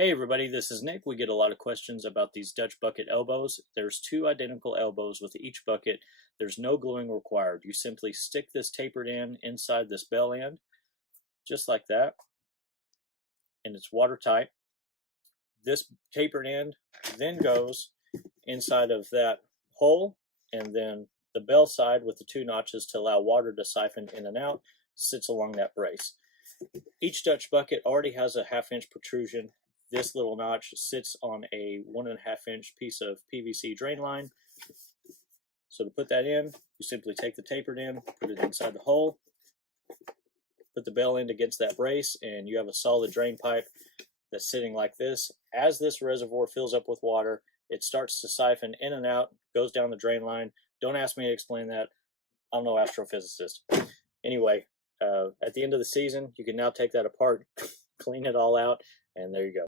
Hey everybody, this is Nick. We get a lot of questions about these Dutch bucket elbows. There's two identical elbows with each bucket. There's no gluing required. You simply stick this tapered end inside this bell end, just like that, and it's watertight. This tapered end then goes inside of that hole, and then the bell side with the two notches to allow water to siphon in and out sits along that brace. Each Dutch bucket already has a 1/2 inch protrusion. This little notch sits on a 1.5 inch piece of PVC drain line. So to put that in, you simply take the tapered end, put it inside the hole, put the bell end against that brace, and you have a solid drain pipe that's sitting like this. As this reservoir fills up with water, it starts to siphon in and out, goes down the drain line. Don't ask me to explain that. I'm no astrophysicist. Anyway, at the end of the season, you can now take that apart, clean it all out, and there you go.